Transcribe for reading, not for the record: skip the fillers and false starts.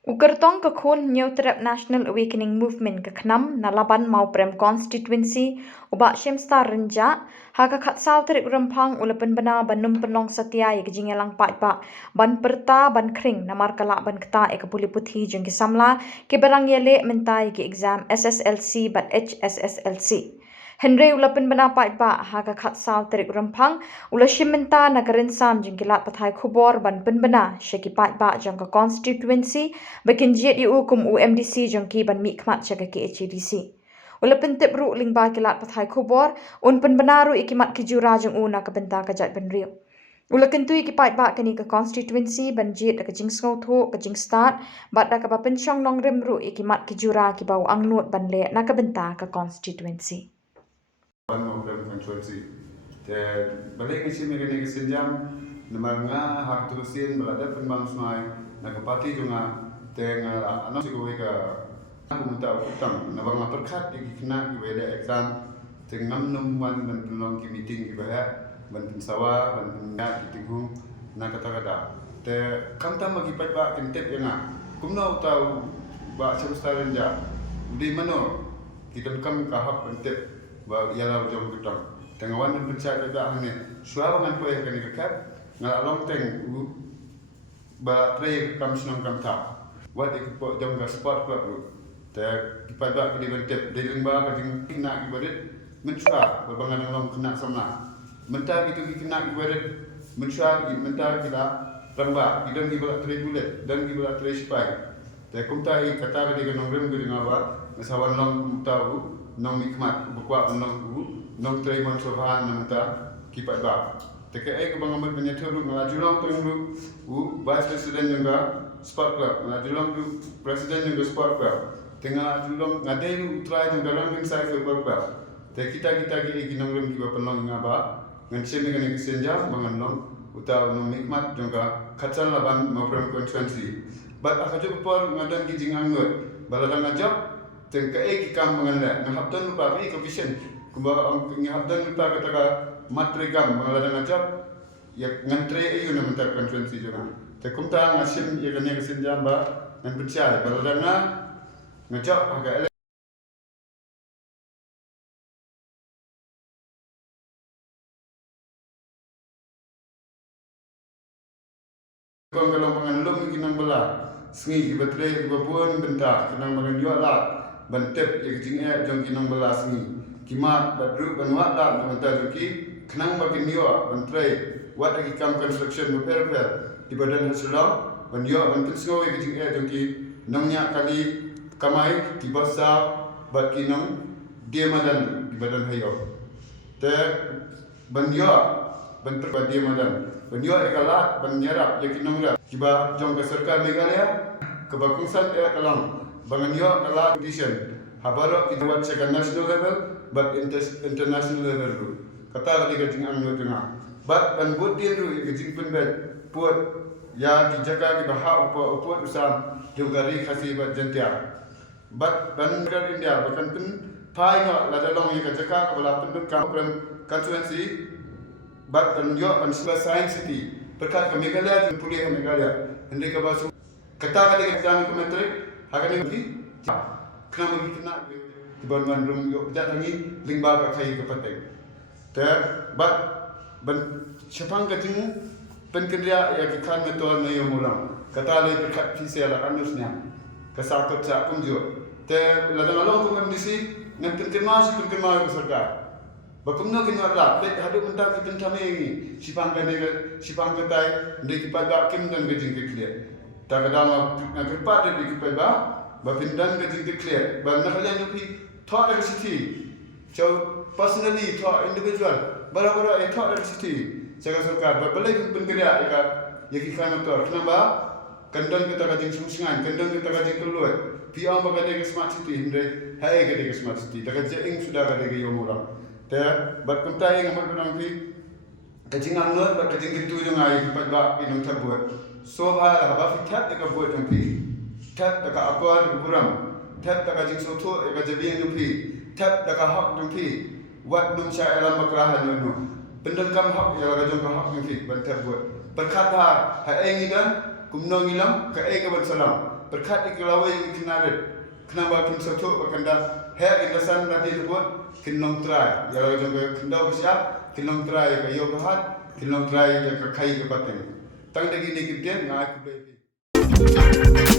Ukertong kekhun New Terap National Awakening Movement kekhnam nalaban mau prem constituency ubak Shemstar Rynjah haka khatsau terik rempang ulapan bena banum penong setia ya kejingelang pak ban perta ban kring namar kalak ban keta ya kepuli putih jeng ki Samla ke barang yele mentai ki exam Sslc bat Hsslc. Henry ulapan bena pak haka khatsau terik rempang ulashim menta nagarin sam jeng kilat pathai Khubor ban penbena syeki pak jeng ke constituency Bakin jiat yu kum UMDC jongki ban mi khmat jaga ke HDC. Ula pentip ru lingba kilat pathai Khubor un pen benaru ikimat kijura jong una ke benta kajat ben riu. Ula kentui ki pai ba kani ke constituency ban jiat ke jing Thoh ke jing start bat da ke ba pensyong nong rim ru ikimat kijura ki bau angnut ban le na ke benta ke constituency. Ban mau constituency. Te balik isi megani kesenjam nemanga hak turusin belada penbang sungai na ke parti jonga tengah anak si kowe ka aku minta utang na bang perkat di kena ki weda Eksam tengam numwan dan penolong ki meeting ki bahaya ban pensawa ban penyak ki tingung na kata te kamta magi pai ba kentep yang kumno tau ba Shemstar Rynjah di mano kita kam ka hak kentep ba yala jom kutang tengah wan dan pencak ba hane suara ngan kowe ka ni kekat ngalong teng ba tre kam senang kam ta wat ikut jom ke sport club tu, tak pada di bentep di lembah kajing kena ibadat mencua berbangan dalam kena Samla, mentah gitu kena ibadat mencua mentah kita lembah kita ibadat tray bulat dan ibadat tray spy, tak kumtai kata di kenong rem gede ngawat, nasawan long tahu nong nikmat bukuat nong tray mansobahan mentah kipat bah. Tekai kebangan penyetor ngelajulang tunggu vice president juga sport club ngelajulang tu presiden juga sport club tengah julong ngadai try juga dalam inside football club te kita ke ginong rem kiba penong ngaba ngan semi kan kesenja manganong utau nong nikmat juga kacang laban maupun constituency but akajo por ngadan gijing angut baladang ngajak tengkai kikam manganda ngahaptan lupa bi coefficient kumba ngahaptan lupa kata matrikam mengaladang ngajak ya ngantre ayu na mentar constituency juga tekum ta ngasim ya kanya kesenjam ba ngan percaya baladang ngajak agak kong kalau mengalung kinang bela sengi batre babun bentar kinang makan jual lah bantep ya kecing jong kinang bela sengi kimat badru banwat lah mentar joki kenang bagi niwa bantrai wat lagi kam construction repair di badan Shillong ban yo ban pensgo ke jing jongki nongnya kali kamai di basa bat kinong dia madan di badan hayo te ban yo ban terba dia madan ban yo ekala ban nyarap ya kinong ra kiba jong ke serkar Meghalaya ke bakungsan kalang bangan yo kala condition habaro itu wat second national level but international level kata kali kajing anglo tengah bat ban bud dia ru kajing penbet puat ya dijaga di bahak upot usam jogari khasi bat jentia bat ban negara India bahkan pen pai no la dalong ya kajaka kepala pendut kampung constituency bat ban yo ban science city berkat ke Meghalaya dan pulih ke Meghalaya hendai ke basu kata kali kajang komentari hakane di kena bagi kena di bangan rum yo jat lagi lingba ka kai ke pateng ter bat ban sepang kajing penkendria ya kikan metol na yung ulang kata le berkat fisela anusnya kesakut sak kunjur ter ladang along kum MDC ngan penkemasi besarkar bakumno kinwat la bet hadu mentak ki pentamengi sipang katai ndeki pada kim dan gejing kekliat ta kadang ngkerpat de ki pada bapindan gejing kekliat ban nakalian yupi Thoh dari city so personally Thoh individual bara Thoh dari city jaga sarkar balai penkerja ya kikan motor kenapa kandang kita kajing sungsingan kandang kita kajing keluar piang bagade ke smart city hindai hai gade ke smart city daga jeng sudah gade ke yomura te bat kuntai ngamar benang pi kajing anot bat kajing gitu jong ai pat ba inung terbuat so ba fitat ka buat jong pi tat ka akor buram tat ka kajing soto ka jabiang jong pi tat ka hak jong pi wat num sya alam makrahan no pendengkam hak ya rajong hak yang fit bantar buat berkata hai ini dan kumno ngilam ka e ka ban salam berkat iklawe kinaret kenapa kin soto bakanda he ilasan nati tebot kinong try ya jong kendau besya kinong try ka yo kahat kinong try ya ka kai ka pateng tang dagi ni kiden ngai ku